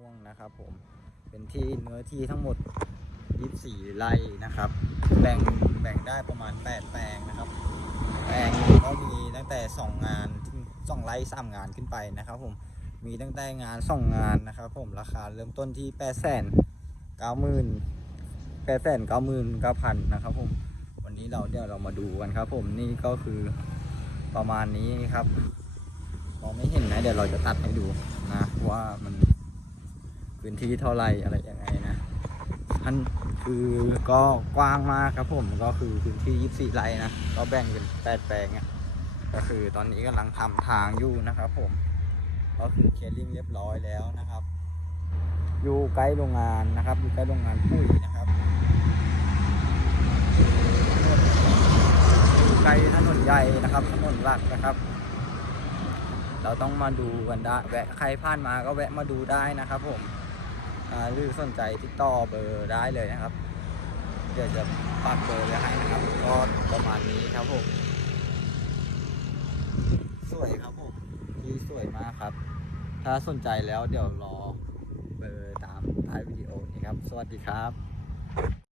่วงนะครับผมเป็นที่เนื้อที่ทั้งหมด 24 ไร่นะครับ แบ่งแบ่งได้ประมาณ 8 แปลงนะครับ แปลงก็มีตั้งแต่ 2 งานถึง2ไร่3งานขึ้นไปนะครับผมมีตั้งแต่งาน 2 งานนะครับผมราคาเริ่มต้นที่8 9 0 0 0 0 8 9 9 9 9 0 0นะครับผมวันนี้เราเดี๋ยวเรามาดูกันครับ ผมนี่ก็คือประมาณนี้ครับมองไม่เห็นนะเดี๋ยวเราจะตัดให้ดูนะว่ามัน พื้นที่เท่าไรอะไรยังไงนะท่านคือก็กว้างมากครับผมก็คือพื้นที่ 24 ไร่นะก็แบ่งเป็น 8 แปลงก็คือตอนนี้กำลังทำทางอยู่นะครับผมก็คือเคลียร์ลิงเรียบร้อยแล้วนะครับ อยู่ใกล้โรงงานนะครับ อยู่ใกล้โรงงานปุ๋ยนะครับอยู่ใกล้ถนนใหญ่นะครับถนนหลักนะครับ เราต้องมาดูกันได้แวะใครผ่านมาก็แวะมาดูได้นะครับผม หรือสนใจติดต่อเบอร์ได้เลยนะครับ เดี๋ยวจะปักเบอร์ไว้ให้นะครับ ก็ประมาณนี้ครับผม สวยครับผมที่สวยมากครับ ถ้าสนใจแล้วเดี๋ยวรอเบอร์ตามท้ายวิดีโอนี้ครับ สวัสดีครับ